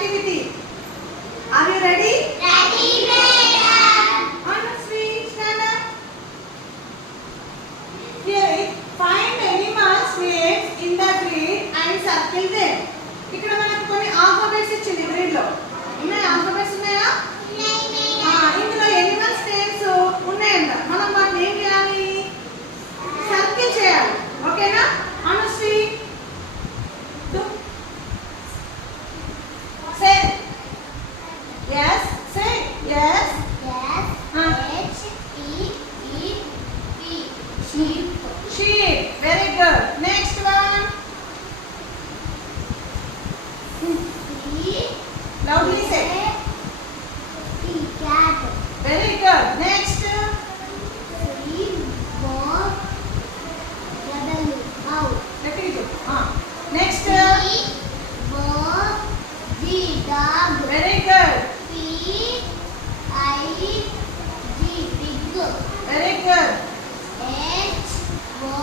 activity. Are you ready? Ready, madam. Anushree, stand up. Here, find animals' names in the grid and circle them. ఇక్కడ మనకు కొన్ని alphabets ఇచ్చింది grid లో. ఉన్నాయి alphabets ఉన్నాయా? ఇందులో ఎనిమల్స్ నేమ్స్ ఉన్నాయంట. మనం వాటిని ఏం చేయాలి? సర్కిల్ చేయాలి. ఓకేనా? Anusri say yes, say yes. Yes. H-E-E-P. Sheep. Sheep. Very good. Next one. Loudly say. Cat. Very good. Next. Let me do. Next. Dog. Very good. P-I-G. Pig. Very good. H-O-R-S-E.